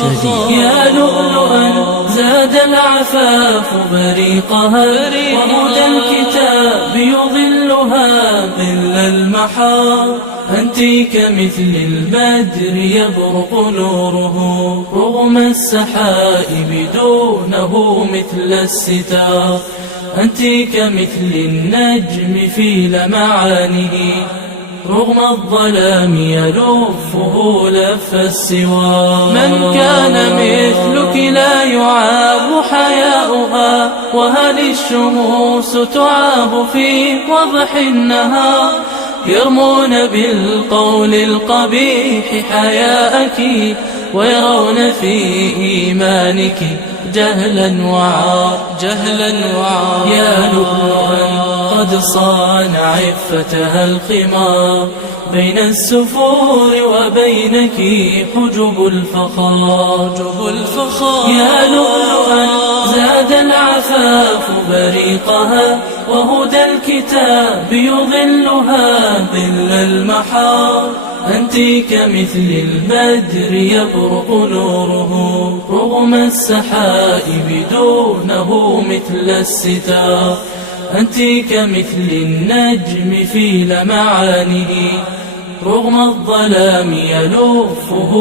يا لؤلؤا زاد العفاف بريقها وهدى الكتاب يظلها ظل المحار. أنت كمثل البدر يبرق نوره رغم السحائب دونه مثل الستار. أنت كمثل النجم في لمعانه رغم الظلام يلفه لف السوار. من كان مثلك لا يعاب حياؤها، وهل الشموس تعاب في وضح النهار؟ يرمون بالقول القبيح حياءك ويرون في إيمانك جهلا وعار. يا لؤلؤا قد صان عفتها الخمار، بين السفور وبينك حجب الفخار. يا لؤلؤا زاد العفاف بريقها وهدى الكتاب يظلها ظل المحار. أنت كمثل البدر يبرق نوره رغم السحائب دونه مثل الستار. أنت كمثل النجم في لمعانه رغم الظلام يلفه